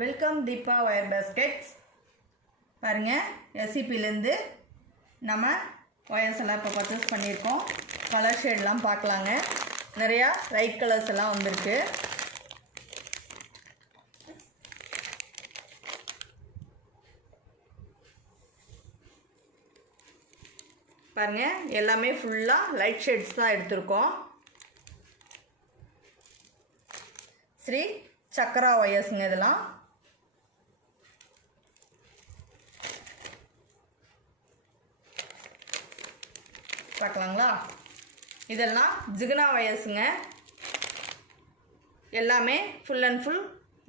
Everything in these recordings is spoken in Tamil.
Welcome Deepa wire baskets. பாருங்கள், எஸ்சிபிலேருந்து நம்ம ஒயர்ஸ் எல்லாம் இப்போ பர்ச்சேஸ் பண்ணியிருக்கோம். கலர் ஷேட்லாம் பார்க்கலாங்க. நிறையா லைட் கலர்ஸ் எல்லாம் வந்திருக்கு. பாருங்கள், எல்லாமே ஃபுல்லாக லைட் ஷேட்ஸ் தான் எடுத்திருக்கோம். ஸ்ரீ சக்கரா ஒயர்ஸுங்க இதெல்லாம். பார்க்கலாங்களா? இதெல்லாம் ஜிகினா ஒயர்ஸுங்க. எல்லாமே ஃபுல் அண்ட் ஃபுல்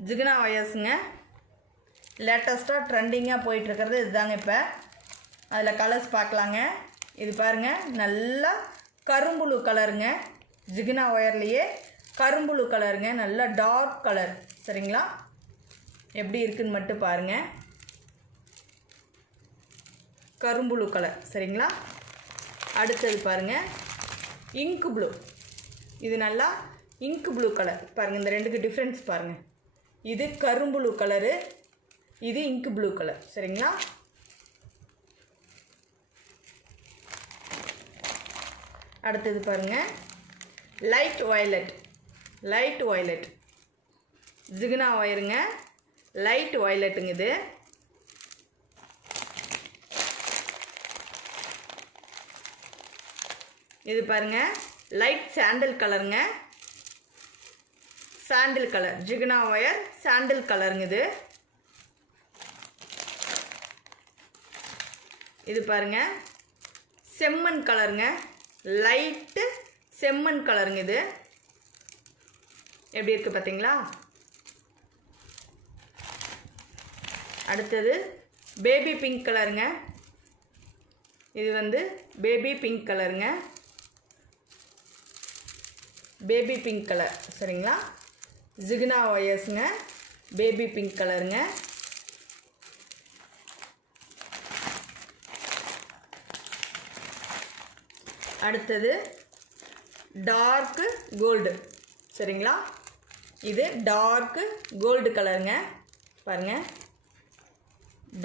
ஜிகினா ஒயர்ஸுங்க. லேட்டஸ்ட்டாக ட்ரெண்டிங்காக போயிட்டுருக்கிறது இதுதாங்க. இப்போ அதில் கலர்ஸ் பார்க்கலாங்க. இது பாருங்கள், நல்லா கரும்புழு கலருங்க. ஜிகினா ஒயர்லேயே கரும்புழு கலருங்க. நல்லா டார்க் கலர். சரிங்களா? எப்படி இருக்குன்னு மட்டும் பாருங்கள். கரும்புழு கலர். சரிங்களா? அடுத்தது பாருங்கள், இங்க் ப்ளூ. இது நல்லா இங்க் ப்ளூ கலர். பாருங்கள், இந்த ரெண்டுக்கு டிஃப்ரென்ஸ் பாருங்கள். இது கரும்புழு கலரு, இது இங்க் ப்ளூ கலர். சரிங்களா? அடுத்தது பாருங்கள், லைட் வயலட். லைட் வயலட் ஜிகினா ஒயருங்க. லைட் வயலட்டுங்க இது. இது பாருங்க, லைட் சாண்டில் கலருங்க. சாண்டில் கலர் ஜிகினா ஒயர் சாண்டில் கலருங்க இது. இது பாருங்க, செம்மண் கலருங்க. லைட்டு செம்மண் கலருங்க இது. எப்படி இருக்கு பார்த்தீங்களா? அடுத்தது பேபி பிங்க் கலருங்க. இது வந்து பேபி பிங்க் கலருங்க. Baby pink colour. சரிங்களா? ஜிகினா ஒயர்ஸுங்க. பேபி பிங்க் கலருங்க. அடுத்தது டார்க்கு கோல்டு. சரிங்களா? இது டார்க்கு கோல்டு கலருங்க. பாருங்கள்,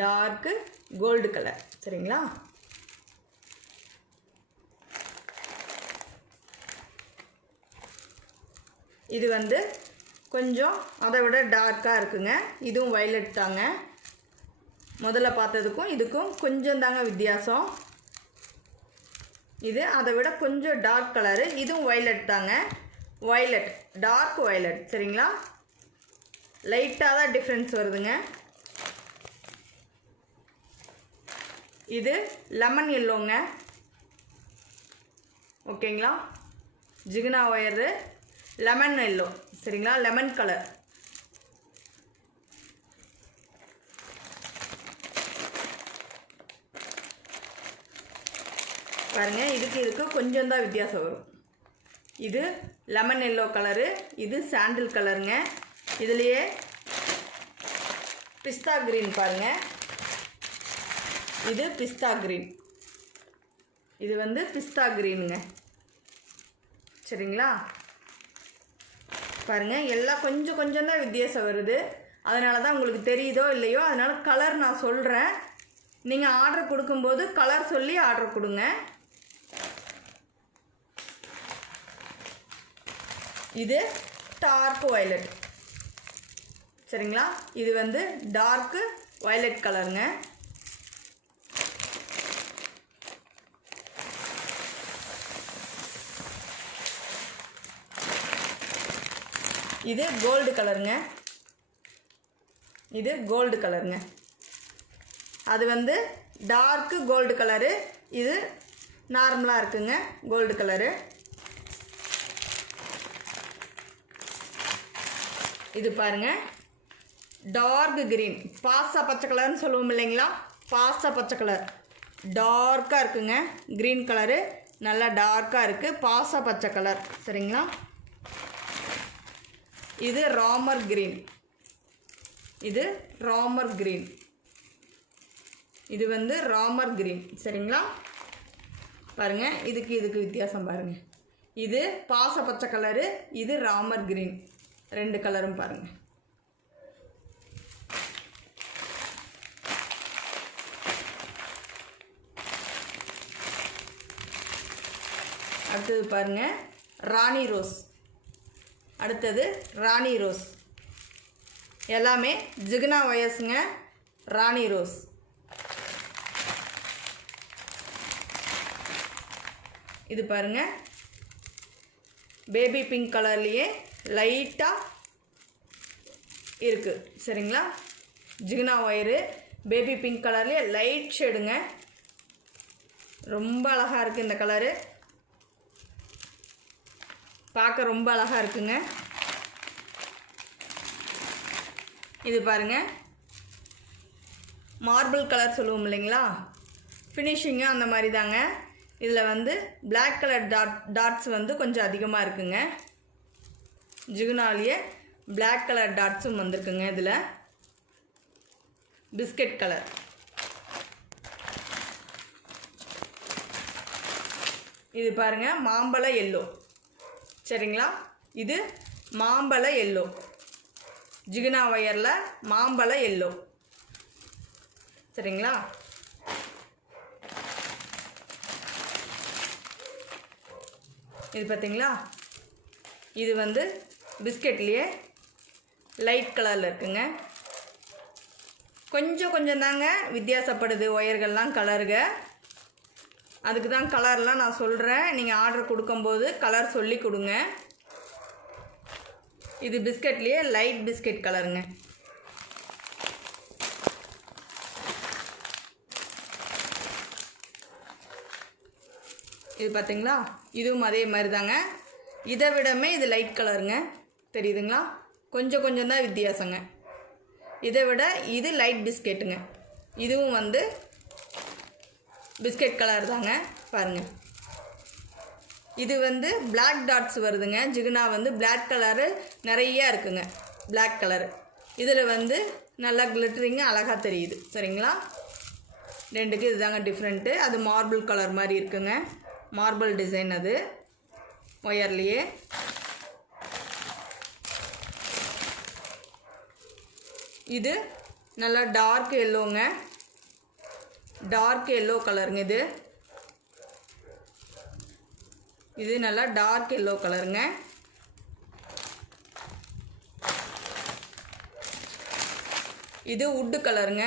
டார்க்கு கோல்டு கலர். சரிங்களா? இது வந்து கொஞ்சம் அதை விட டார்க்காக இருக்குங்க. இதுவும் வயலட் தாங்க. முதல்ல பார்த்ததுக்கும் இதுக்கும் கொஞ்சம் தாங்க வித்தியாசம். இது அதை விட கொஞ்சம் டார்க் கலரு. இதுவும் வயலட் தாங்க. Violet, dark violet. சரிங்களா? லைட்டாக தான் டிஃப்ரென்ஸ் வருதுங்க. இது லெமன் எல்லோங்க. ஓகேங்களா? ஜிகினா ஒயரு லெமன் எல்லோ. சரிங்களா? Lemon colour. பாருங்கள், இதுக்கு கொஞ்சம் தான் வித்தியாசம் வரும். இது லெமன் எல்லோ கலரு, இது சாண்டில் கலருங்க. இதுலேயே பிஸ்தா கிரீன் பாருங்கள். இது பிஸ்தா கிரீன். இது வந்து பிஸ்தா கிரீனுங்க. சரிங்களா? பாருங்கள், எல்லாம் கொஞ்சம் கொஞ்சம் தான் வித்தியாசம் வருது. அதனால தான் உங்களுக்கு தெரியுதோ இல்லையோ, அதனால் கலர் நான் சொல்கிறேன். நீங்கள் ஆர்டர் கொடுக்கும்போது கலர் சொல்லி ஆர்டர் கொடுங்க. இது டார்க் வயலட். சரிங்களா? இது வந்து டார்க்கு வயலட் கலருங்க. இது கோல்டு கலருங்க. இது கோல்டு கலருங்க. அது வந்து டார்க்கு கோல்டு கலரு, இது நார்மலாக இருக்குங்க கோல்டு கலரு. இது பாருங்கள், டார்க் கிரீன். பாசா பச்சை கலர்னு சொல்லுவோம் இல்லைங்களா? பாசா பச்சை கலர் டார்க்காக இருக்குங்க. க்ரீன் கலரு நல்லா டார்க்காக இருக்குது. பாசா பச்சை கலர். சரிங்களா? இது ராமர் கிரீன். இது ராமர் கிரீன். இது வந்து ராமர் கிரீன். சரிங்களா? பாருங்கள், இதுக்கு வித்தியாசம் பாருங்கள். இது பாச பச்சை கலரு, இது ராமர் கிரீன். ரெண்டு கலரும் பாருங்கள். அடுத்தது பாருங்கள் ராணி ரோஸ். அடுத்தது ராணி ரோஸ். எல்லாமே ஜிகினா ஒயர்ஸுங்க. ராணி ரோஸ். இது பாருங்கள் பேபி பிங்க் கலர்லேயே லைட்டாக இருக்குது. சரிங்களா? ஜிகினா ஒயரு பேபி பிங்க் கலர்லேயே லைட் ஷேடுங்க. ரொம்ப அழகாக இருக்குது இந்த கலரு. பார்க்க ரொம்ப அழகாக இருக்குங்க. இது பாருங்கள் மார்பிள் கலர் சொல்லுவோம் இல்லைங்களா, ஃபினிஷிங்கு அந்த மாதிரி தாங்க. இதில் வந்து பிளாக் கலர் டாட்ஸ் வந்து கொஞ்சம் அதிகமாக இருக்குங்க. ஜிகுனாலேயே பிளாக் கலர் டாட்ஸும் வந்திருக்குங்க. இதில் பிஸ்கட் கலர். இது பாருங்கள் மாம்பழ எல்லோ. சரிங்களா? இது மாம்பழ எல்லோ. ஜிகினா ஒயரில் மாம்பழ எல்லோ. சரிங்களா? இது பார்த்தீங்களா, இது வந்து பிஸ்கட்லேயே லைட் கலரில் இருக்குங்க. கொஞ்சம் கொஞ்சம் தாங்க வித்தியாசப்படுது ஒயர்கள்லாம் கலருங்க. அதுக்கு தான் கலர்லாம் நான் சொல்கிறேன். நீங்கள் ஆர்டர் கொடுக்கும்போது கலர் சொல்லி கொடுங்க. இது பிஸ்கட்லேயே லைட் பிஸ்கட் கலருங்க. இது பார்த்தீங்களா, இதுவும் அதே மாதிரி தாங்க. இதை விடமே இது லைட் கலருங்க. தெரியுதுங்களா? கொஞ்சம் கொஞ்சம் தான் வித்தியாசங்க. இதை விட இது லைட் பிஸ்கெட்டுங்க. இதுவும் வந்து பிஸ்கட் கலர் தாங்க. பாருங்கள், இது வந்து பிளாக் டாட்ஸ் வருதுங்க. ஜிகினா வந்து பிளாக் கலரு நிறையா இருக்குங்க. பிளாக் கலரு இதில் வந்து நல்லா கிளிட்டரிங்க அழகாக தெரியுது. சரிங்களா? ரெண்டுக்கு இதுதாங்க டிஃப்ரெண்ட்டு. அது மார்பிள் கலர் மாதிரி இருக்குங்க. மார்பிள் டிசைன் அது ஒயர்லேயே. இது நல்லா டார்க் எல்லோங்க. டார்க் எல்லோ கலருங்க. இது நல்லா டார்க் எல்லோ கலருங்க. இது வுட்டு கலருங்க.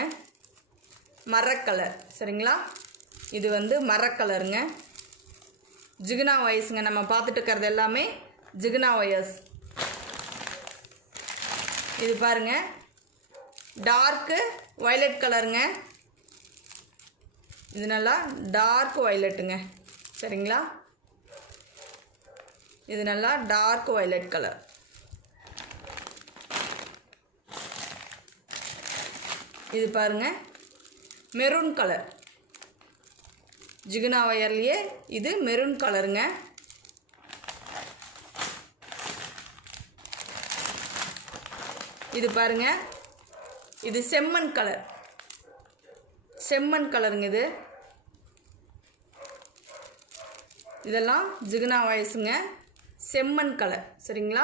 மரக்கலர். சரிங்களா? இது வந்து மரக்கலருங்க. ஜிகினா ஒயர்ஸுங்க. நம்ம பார்த்துட்டு இருக்கிறது எல்லாமே ஜிகினா ஒயர்ஸ். இது பாருங்கள் டார்க்கு வயலட் கலருங்க. இது நல்லா டார்க் வயலட்டுங்க. சரிங்களா? இது நல்லா டார்க் வயலட் கலர். இது பாருங்கள் மெரூன் கலர். ஜிகினா ஒயர்லேயே இது மெரூன் கலருங்க. இது பாருங்கள் இது செம்மண் கலர். செம்மண் கலருங்க. இதெல்லாம் ஜிகினா ஒயர்ஸுங்க. செம்மண் கலர். சரிங்களா?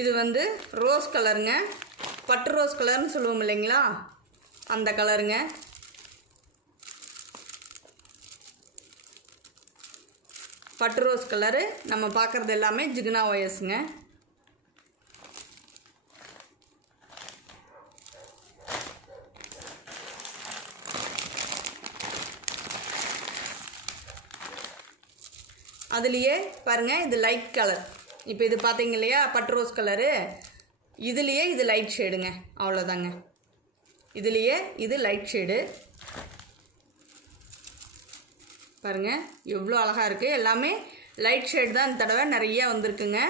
இது வந்து ரோஸ் கலருங்க. பட்டு ரோஸ் கலர்னு சொல்லுவோம் இல்லைங்களா, அந்த கலருங்க. பட்டு ரோஸ் கலரு. நம்ம பார்க்குறது எல்லாமே ஜிகினா ஒயர்ஸுங்க. அதுலேயே பாருங்கள் இது லைட் கலர். இப்போ இது பார்த்தீங்க இல்லையா பட்டு ரோஸ் கலரு, இதுலேயே இது லைட் ஷேடுங்க. அவ்வளோதாங்க. இதுலேயே இது லைட் ஷேடு. பாருங்கள் எவ்வளோ அழகாக இருக்குது. எல்லாமே லைட் ஷேட் தான் இந்த தடவை நிறையா வந்திருக்குங்க.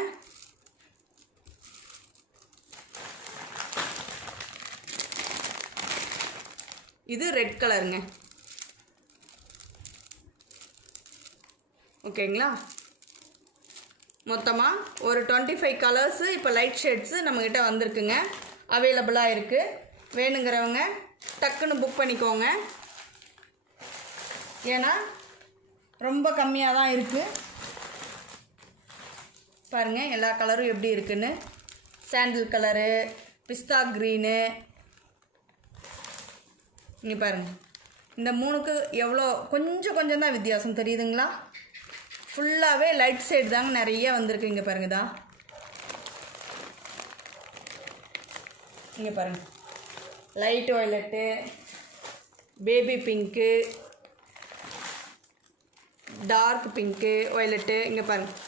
இது ரெட் கலருங்க. ஓகேங்களா? மொத்தமாக ஒரு 25 கலர்ஸு இப்போ லைட் ஷேட்ஸு நம்மக்கிட்ட வந்திருக்குங்க. அவைலபிளாக இருக்குது. வேணுங்கிறவங்க டக்குன்னு புக் பண்ணிக்கோங்க. ஏன்னா ரொம்ப கம்மியாக தான் இருக்குது. பாருங்கள் எல்லா கலரும் எப்படி இருக்குன்னு. சாண்டில் கலரு, பிஸ்தா க்ரீனு, இங்கே பாருங்கள், இந்த 3க்கு எவ்வளோ கொஞ்சம் தான் வித்தியாசம் தெரியுதுங்களா? ஃபுல்லாகவே லைட் ஷேட் தாங்க நிறைய வந்திருக்கு. இங்கே பாருங்க, இதா இங்கே பாருங்கள், light violet, baby pink, dark pink, violet. இங்கே பாருங்கள்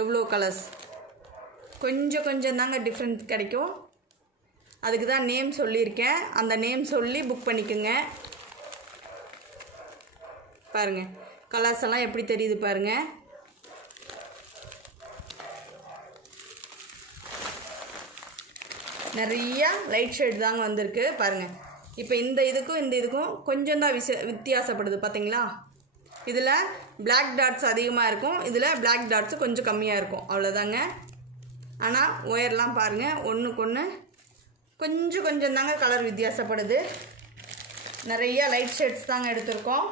எவ்வளோ கலர்ஸ். கொஞ்சம் தாங்க டிஃப்ரெண்ட் கிடைக்கும். அதுக்கு தான் நேம் சொல்லியிருக்கேன். அந்த நேம் சொல்லி புக் பண்ணிக்கோங்க. பாருங்கள் கலர்ஸ் எல்லாம் எப்படி தெரியுது பாருங்கள். நிறையா லைட் ஷேட் தாங்க வந்திருக்கு பாருங்கள். இப்போ இந்த இதுக்கும் கொஞ்சம் தான் வித்தியாசப்படுது பார்த்தீங்களா? இதில் பிளாக் டாட்ஸ் அதிகமாக இருக்கும், இதில் பிளாக் டாட்ஸு கொஞ்சம் கம்மியாக இருக்கும், அவ்வளோதாங்க. ஆனால் ஒயர்லாம் பாருங்கள் ஒன்றுக்கு ஒன்று கொஞ்சம் தாங்க கலர் வித்தியாசப்படுது. நிறைய லைட் ஷேட்ஸ் தாங்க எடுத்திருக்கோம்.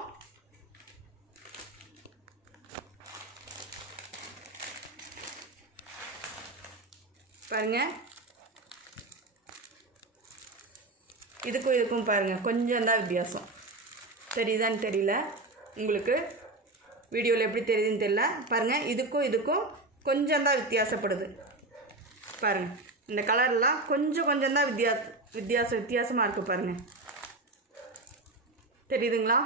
பாருங்கள், இதுக்கும் பாருங்கள் கொஞ்சம் தான் வித்தியாசம். தெரியுதான்னு தெரியல உங்களுக்கு, வீடியோவில் எப்படி தெரியுதுன்னு தெரியல. பாருங்கள், இதுக்கும் கொஞ்சம் தான் வித்தியாசப்படுது. பாருங்கள், இந்த கலர்லாம் கொஞ்சம் தான் வித்தியாசமாக இருக்குது பாருங்கள். தெரியுதுங்களா?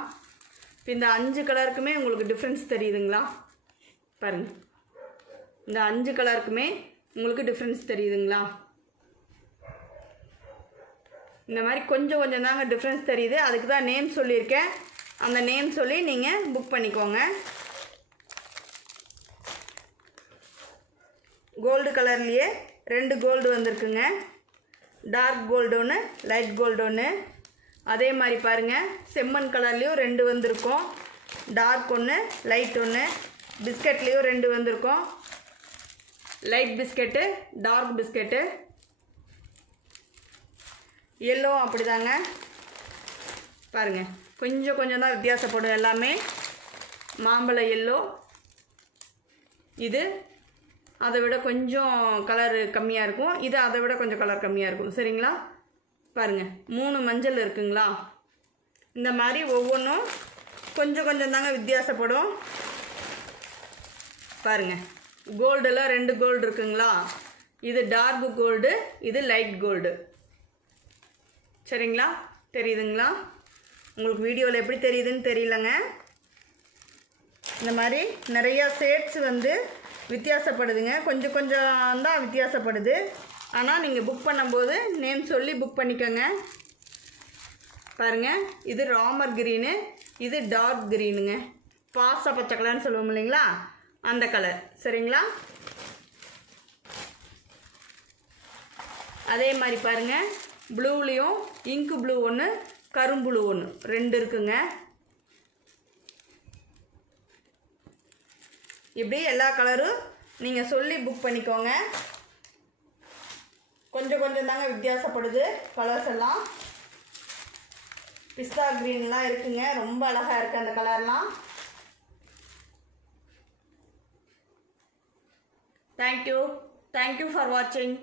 இப்போ இந்த 5 கலருக்குமே உங்களுக்கு டிஃப்ரென்ஸ் தெரியுதுங்களா? பாருங்கள், இந்த 5 கலருக்குமே உங்களுக்கு டிஃப்ரென்ஸ் தெரியுதுங்களா? இந்த மாதிரி கொஞ்சம் தாங்க டிஃப்ரென்ஸ் தெரியுது. அதுக்கு தான் நேம் சொல்லியிருக்கேன். அந்த நேம் சொல்லி நீங்கள் புக் பண்ணிக்கோங்க. கோல்டு கலர்லேயே 2 கோல்டு வந்திருக்குங்க. டார்க் கோல்டு ஒன்று, லைட் கோல்டு ஒன்று. அதே மாதிரி பாருங்கள், செம்மண் கலர்லேயும் 2 வந்திருக்கும். டார்க் ஒன்று, லைட் ஒன்று. பிஸ்கட்லேயும் 2 வந்திருக்கும். Light biscuit, dark biscuit. Yellow அப்படிதாங்க. பாருங்கள், கொஞ்சம் தான் வித்தியாசப்படும் எல்லாமே. மாம்பழ எல்லோ இது அதை விட கொஞ்சம் கலர் கம்மியாக இருக்கும், இது அதை விட கொஞ்சம் கலர் கம்மியாக இருக்கும். சரிங்களா? பாருங்கள், 3 மஞ்சள் இருக்குங்களா? இந்த மாதிரி ஒவ்வொன்றும் கொஞ்சம் தாங்க வித்தியாசப்படும். பாருங்கள், கோல்டில் 2 கோல்டு இருக்குங்களா? இது டார்க் கோல்டு, இது லைட் கோல்டு. சரிங்களா? தெரியுதுங்களா? உங்களுக்கு வீடியோவில் எப்படி தெரியுதுன்னு தெரியலங்க. இந்த மாதிரி நிறையா ஷேட்ஸ் வந்து வித்தியாசப்படுதுங்க. கொஞ்சம் தான் வித்தியாசப்படுது. ஆனால் நீங்கள் புக் பண்ணும்போது நேம் சொல்லி புக் பண்ணிக்கோங்க. பாருங்கள், இது ராமர் க்ரீனு, இது டார்க் க்ரீனுங்க. பாச பச்சை கலர்னு சொல்லுவோம் இல்லைங்களா? அந்த கலர். சரிங்களா? அதே மாதிரி பாருங்கள், ப்ளூலேயும் இங்கு ப்ளூ ஒன்று, கரும்புளு ஒன்று, 2 இருக்குங்க. இப்படி எல்லா கலரும் நீங்கள் சொல்லி புக் பண்ணிக்கோங்க. கொஞ்சம் தாங்க வித்தியாசப்படுது கலர்ஸ் எல்லாம். பிஸ்தா க்ரீன்லாம் இருக்குங்க, ரொம்ப அழகாக இருக்குது அந்த கலர்லாம். தேங்க்யூ ஃபார் வாட்சிங்.